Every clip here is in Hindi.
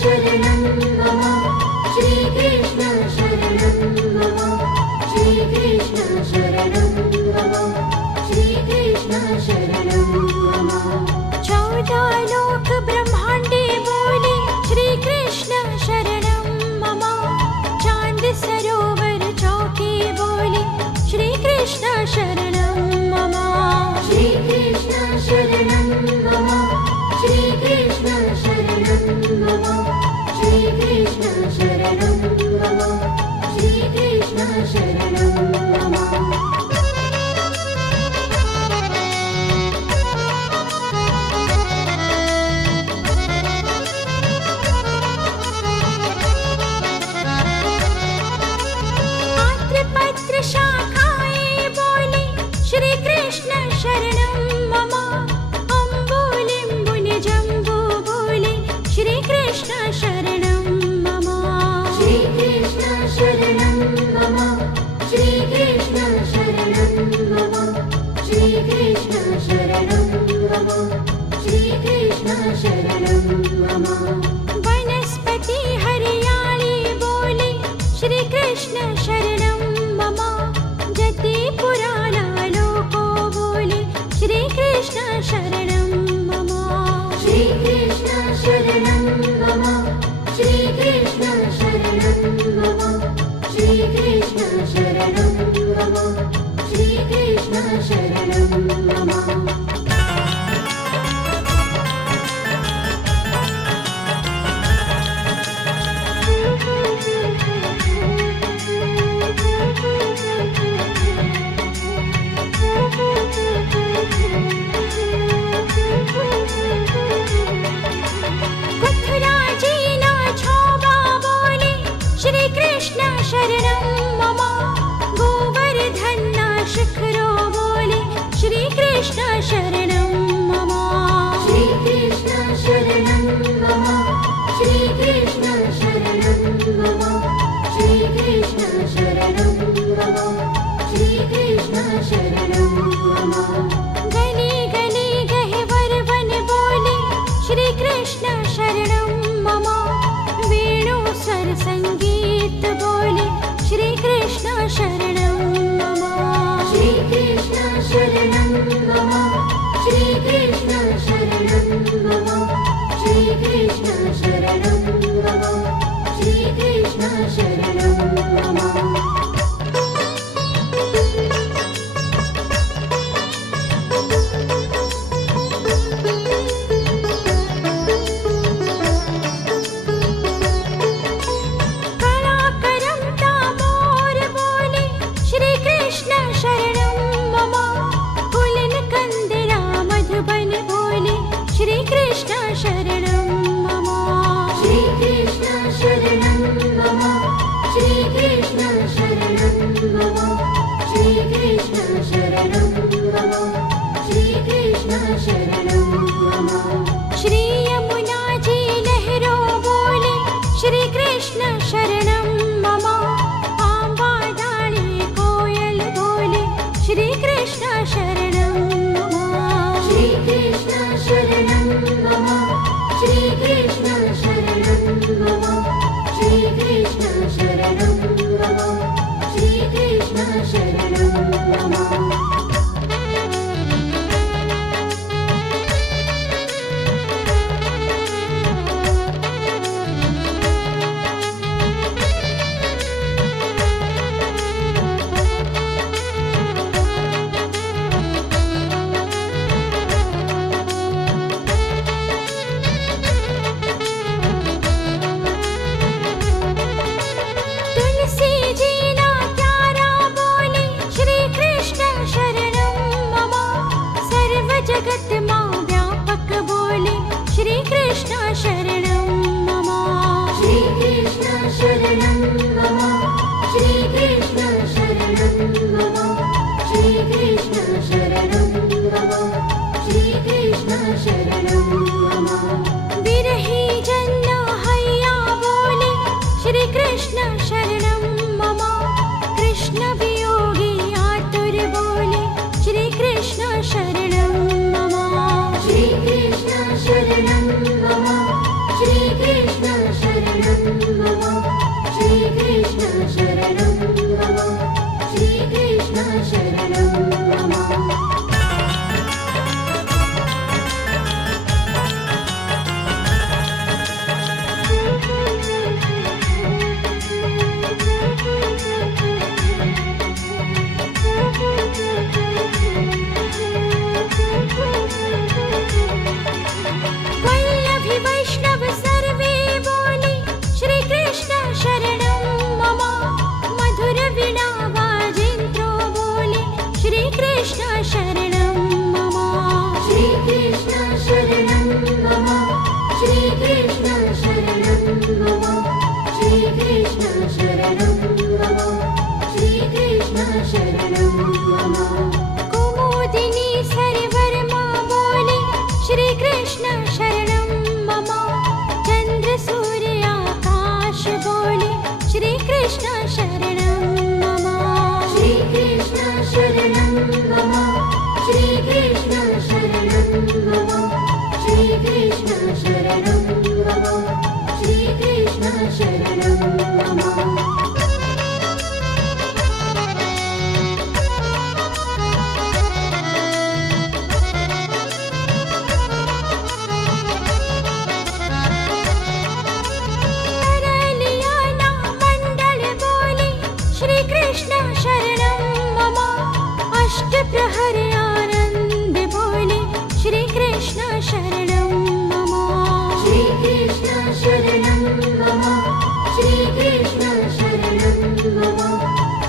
शरणं मम श्रीकृष्ण शरणं मम श्रीकृष्ण शरणं मम श्रीकृष्ण शरणं मम 14 लोक ब्रह्मांडे बोले श्री कृष्ण शरणं मम चांद सरोवर चौके बोले श्री कृष्ण शरणं मम श्री कृष्ण शरणं मम श्री कृष्ण शरणं मम श्री कृष्ण शरणं मम श्री कृष्ण शरणं मम शाखाए बोले श्री कृष्ण शरणं मम अम्बुलिम्बुनि जम्बू बोले श्री कृष्ण शरणं मम श्री कृष्ण शरणं मम श्री कृष्ण शरणं मम श्री कृष्ण शरणं मम श्री कृष्ण शरणं मम वनस्पति हरियाली बोले श्री कृष्ण शरणं पुराना लोको बोले श्री कृष्ण शरणं मम श्री कृष्ण शरणं मम श्री कृष्ण शरणं मम श्री कृष्ण शरणं मम श्री कृष्ण शरणं मम शरणं मम गोवर्धन शिखरो बोले श्री कृष्ण शरणं मम श्री कृष्ण शरणं मम श्री कृष्ण शरणं मम श्री कृष्ण शरणं मम श्री कृष्ण शरणं मम गले गले गह्वर वन बोले श्री कृष्ण शरणं मम वेणु स्वर संगीत बोले श्री कृष्ण शरणं मम श्री कृष्ण शरणं मम श्री कृष्ण शरणं मम श्री कृष्ण शरणं मम श्री कृष्ण शरणं मम श्री कृष्ण शरणं मम श्री कृष्ण शरणं मम श्री कृष्ण शरणं मम श्री कृष्ण शरणं मम श्री कृष्ण शरणं मम श्री यमुना जी लहरो बोले श्री कृष्ण शरणं मम आंबा डाली कोयल बोले श्री कृष्ण शरणं मम श्री कृष्ण शरणं मम श्री कृष्ण शरणं मम श्री कृष्ण शरणं मम श्री कृष्ण शरणं मम जगत मां व्यापक बोले श्री कृष्ण शरणं मम श्री कृष्ण शरणं मम श्री कृष्ण शरणं मम श्री कृष्ण शरणं मम श्री कृष्ण शरणं मम विरही जन हैया बोले श्री कृष्ण शरणं मम कृष्ण वियोगी आतुर बोले श्री कृष्ण शरणं श्री कृष्ण शरणं मम श्री कृष्ण शरणं मम श्रीकृष्ण शरणं मम श्रीकृष्ण शरणं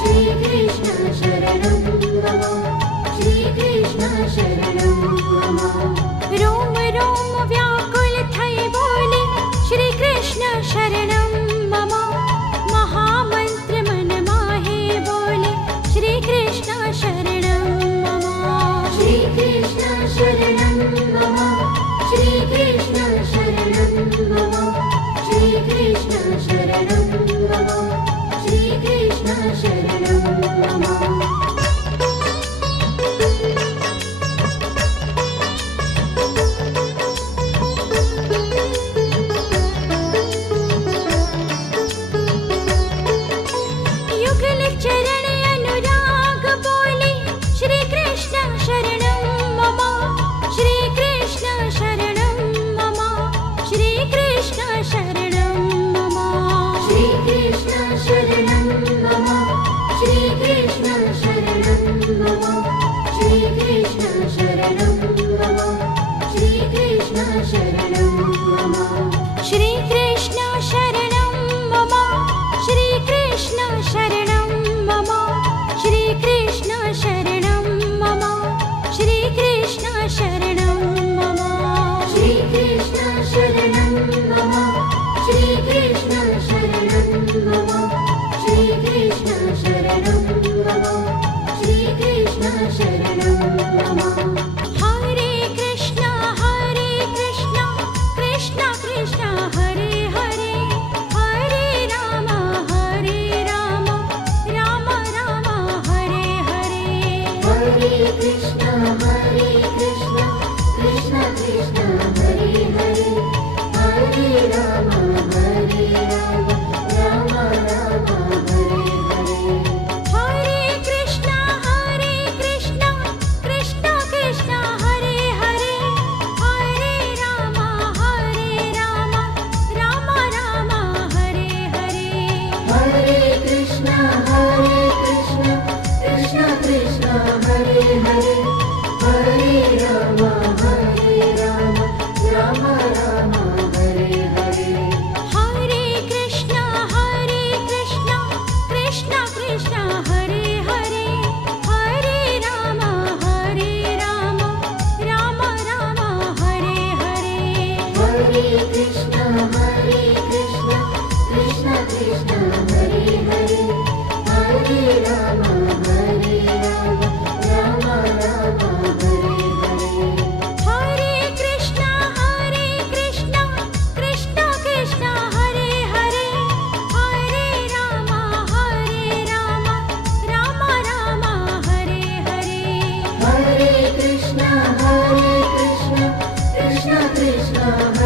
मम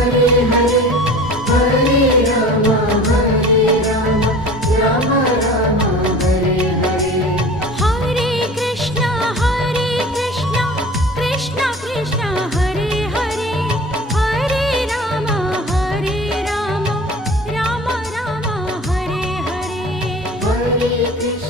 Hare Hare Hare Rama Shrikrishna